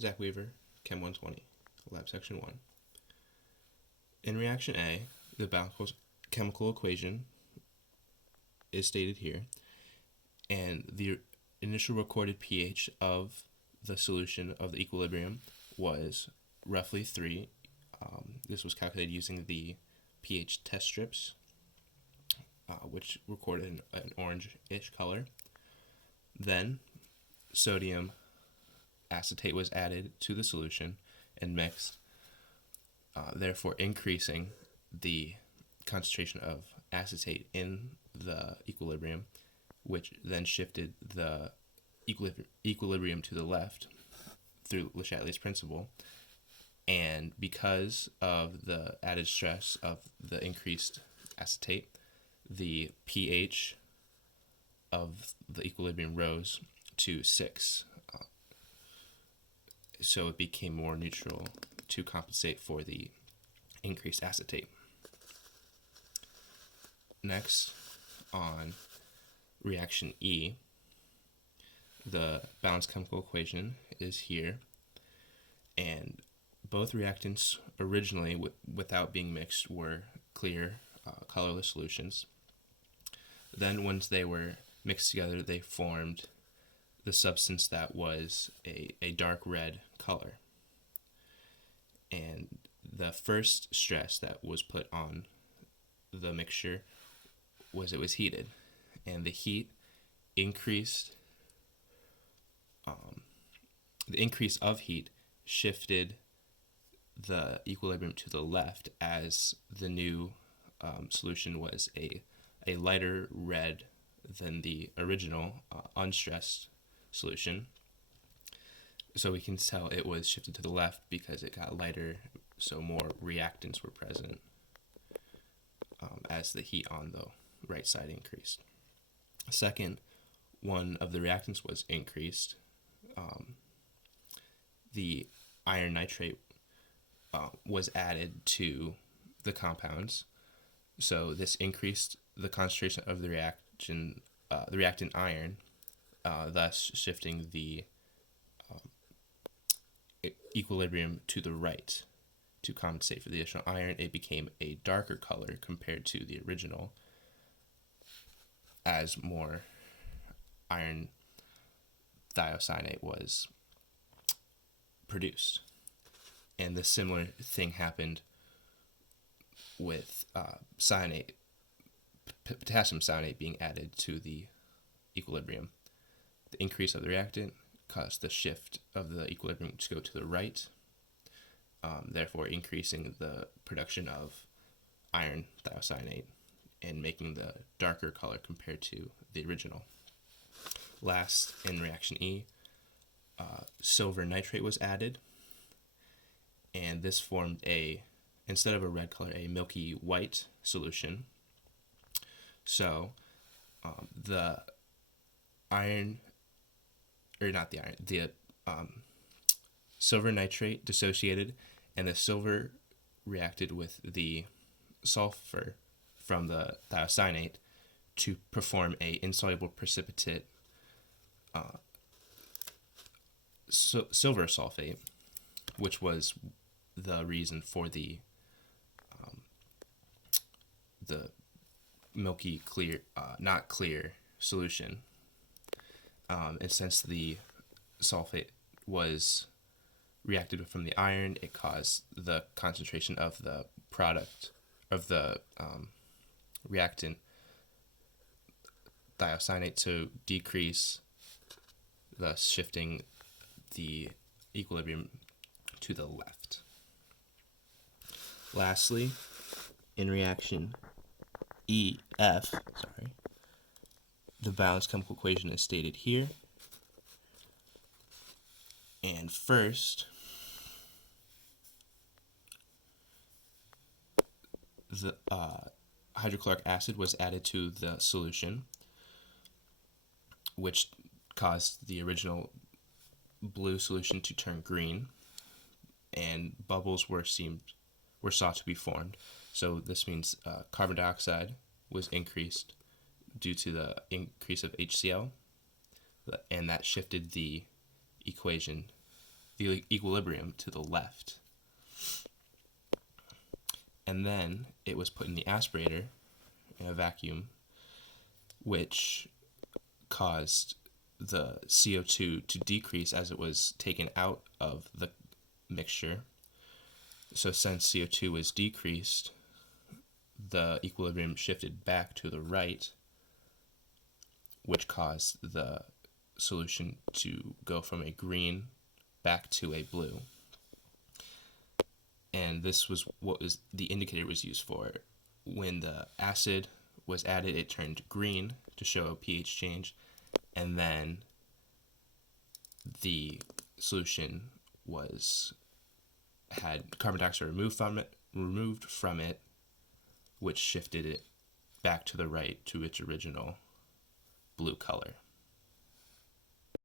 Zach Weaver, Chem 120, Lab Section 1. In reaction A, the biochemical equation is stated here, and the initial recorded pH of the solution of the equilibrium was roughly 3. This was calculated using the pH test strips, which recorded an orange-ish color. Then sodium acetate was added to the solution and mixed, therefore increasing the concentration of acetate in the equilibrium, which then shifted the equilibrium to the left through Le Chatelier's principle. And because of the added stress of the increased acetate, the pH of the equilibrium rose to 6. So it became more neutral to compensate for the increased acetate. Next, on reaction E, the balanced chemical equation is here, and both reactants originally, without being mixed, were clear, colorless solutions. Then once they were mixed together, they formed the substance that was a dark red color. And the first stress that was put on the mixture was it was heated, and the heat increased. The increase of heat shifted the equilibrium to the left, as the new solution was a lighter red than the original unstressed solution. So we can tell it was shifted to the left because it got lighter, so more reactants were present as the heat on the right side increased. Second, one of the reactants was increased. The iron nitrate was added to the compounds, so this increased the concentration of the reactant iron, thus shifting the equilibrium to the right. To compensate for the additional iron, it became a darker color compared to the original, as more iron thiocyanate was produced. And the similar thing happened with potassium cyanate being added to the equilibrium. The increase of the reactant caused the shift of the equilibrium to go to the right, therefore increasing the production of iron thiocyanate and making the darker color compared to the original. Last, in reaction E, silver nitrate was added, and this formed instead of a red color, a milky white solution. So the silver nitrate dissociated, and the silver reacted with the sulfur from the thiocyanate to perform a insoluble precipitate, silver sulfate, which was the reason for the milky clear, not clear solution. And since the sulfate was reacted from the iron, it caused the concentration of the product of the reactant thiocyanate to decrease, thus shifting the equilibrium to the left. Lastly, in reaction EF, the balanced chemical equation is stated here. And first, the hydrochloric acid was added to the solution, which caused the original blue solution to turn green, and bubbles were sought to be formed. So this means carbon dioxide was increased due to the increase of HCl, and that shifted the equation the equilibrium to the left. And then it was put in the aspirator in a vacuum, which caused the CO2 to decrease as it was taken out of the mixture. So since CO2 was decreased, the equilibrium shifted back to the right, which caused the solution to go from a green back to a blue. And this was what was the indicator was used for. When the acid was added, it turned green to show a pH change, and then the solution had carbon dioxide removed from it, which shifted it back to the right to its original blue color.